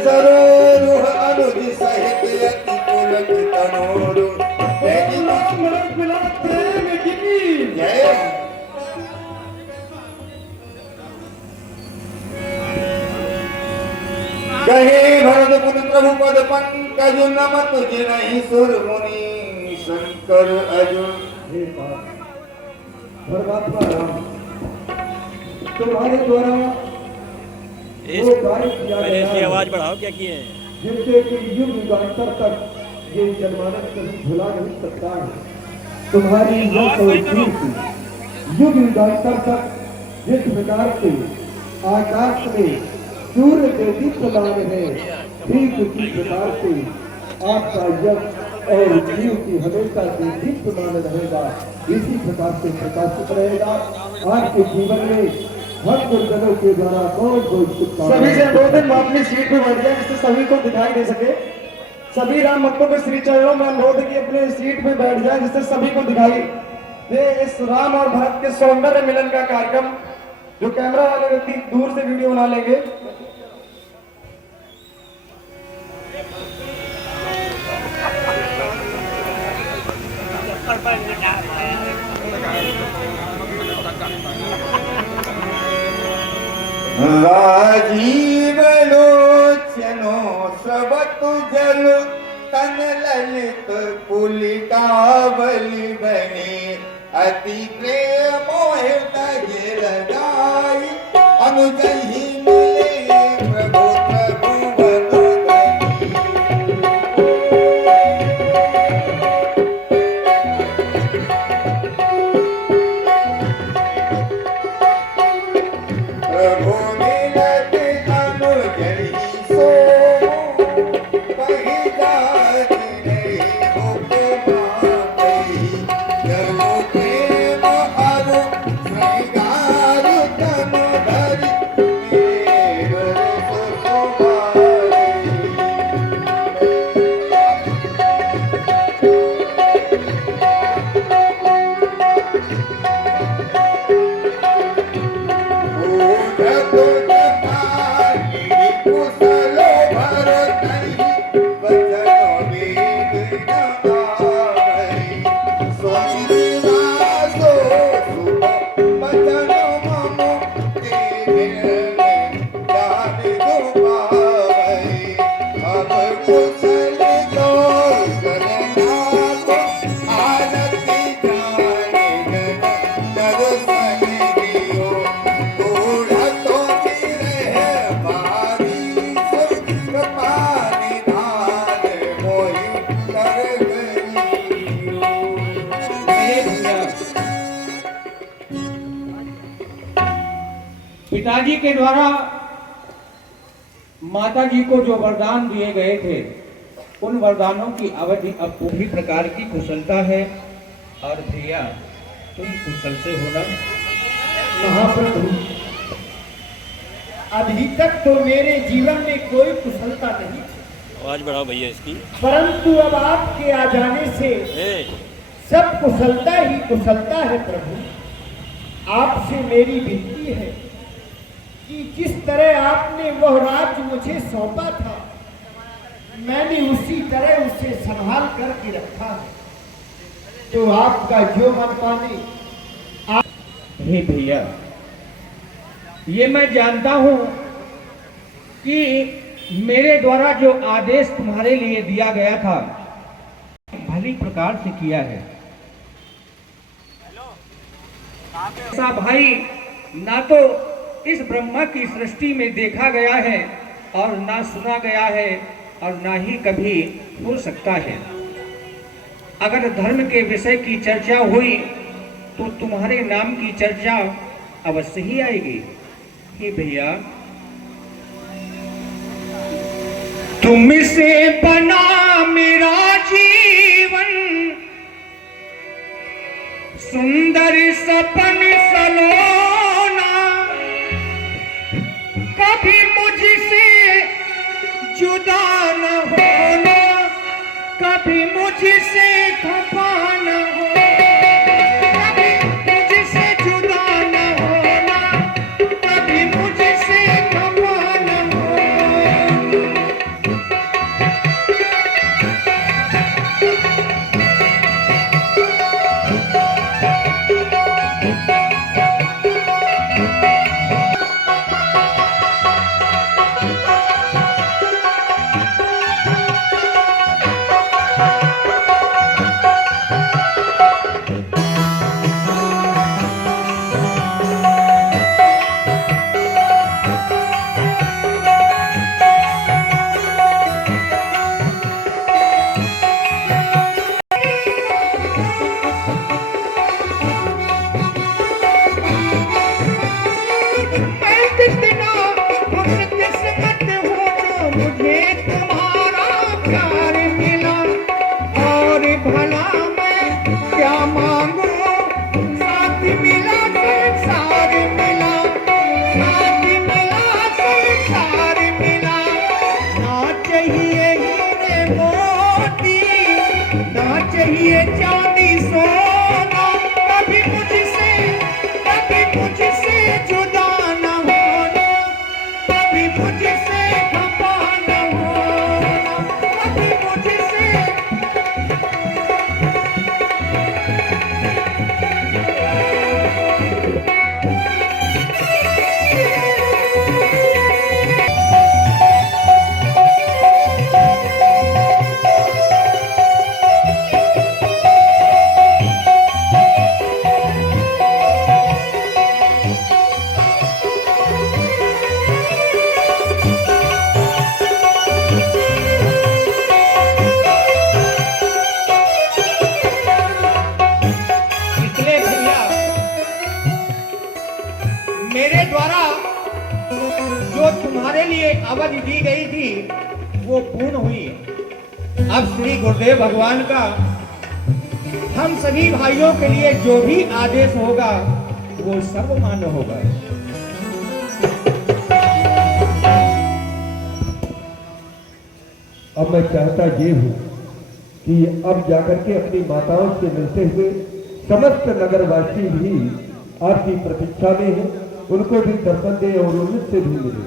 सरोरुह अनुज सहित अति पुलक तनोरु प्रेम की जय। कहे भरत मुनि प्रभु पद पंकज नम तुझ नहीं सुर मुनि शंकर अर्जुन। परमात्मा राम तुम्हारे द्वारा वो कार्य किया गया इसकी है आवाज बढ़ाओ, क्या किए हैं? जिससे कि युग युगांतर तक ये जनमानस कभी भुला नहीं सकता है। तुम्हारी यश और कीर्ति युग युगांतर तक जिस प्रकार से आकाश में सूर्य के दीप्यमान है, ठीक उसी प्रकार से आपका यश और कीर्ति हमेशा से दीप्यमान रहेगा, इसी प्रकार से प्रकाशित रहेगा। आपके जीवन में हर गुरुजनों के द्वारा बहुत बहुत शुभकामनाएं। सभी से अनुरोध है अपनी सीट पे बैठ जाए जिससे सभी को दिखाई दे सके। सभी राम भक्तों के श्री चरणों में अनुरोध है कि अपने सीट पे बैठ जाए जिससे सभी को दिखाई दे। इस राम और भरत के सौंदर्य मिलन का कार्यक्रम जो कैमरा वाले व्यक्ति दूर से वीडियो बना लेंगे। राजीव लोचनो स्रवतु जल तन ललित पुलिकावली बने अति प्रेम मोहित गिर जाई अनुजहि मिले प्रभु पिताजी के द्वारा माता जी को जो वरदान दिए गए थे उन वरदानों की अवधि अब पूरी प्रकार की कुशलता है। और भैया तुम कुशल से होना। महाप्रभु अभी तक तो मेरे जीवन में कोई कुशलता नहीं थी, आवाज बढ़ाओ भैया इसकी। परंतु अब आपके आ जाने से सब कुशलता ही कुशलता है। प्रभु आपसे मेरी विनती है कि जिस तरह आपने वह राज्य मुझे सौंपा था मैंने उसी तरह उसे संभाल करके रखा है, तो आपका जो मन पाने। हे भैया ये मैं जानता हूं कि मेरे द्वारा जो आदेश तुम्हारे लिए दिया गया था भली प्रकार से किया है। ऐसा भाई ना तो इस ब्रह्मा की सृष्टि में देखा गया है और ना सुना गया है और ना ही कभी हो सकता है। अगर धर्म के विषय की चर्चा हुई तो तुम्हारे नाम की चर्चा अवश्य ही आएगी। हे भैया तुमसे बना मेरा जीवन सुंदर सपन सलोना, कभी मुझसे जुदा न होना, कभी मुझसे खफा न होना, कभी मुझसे जुदा न होना, कभी मुझसे खफा न होना। चाहिए चांदी सोना, कभी मुझसे जुदा न होना, कभी मुझसे खफा न होना, कभी मुझसे। इसलिए भैया मेरे द्वारा जो तुम्हारे लिए अवधि दी गई थी वो पूर्ण हुई है। अब श्री गुरुदेव भगवान का हम सभी भाइयों के लिए जो भी आदेश होगा वो सर्वमान्य होगा। अब मैं चाहता ये हूँ कि अब जाकर के अपनी माताओं से मिलते हुए समस्त नगरवासी भी आपकी प्रतीक्षा में हैं, उनको भी दर्शन दें और उनसे भी मिले।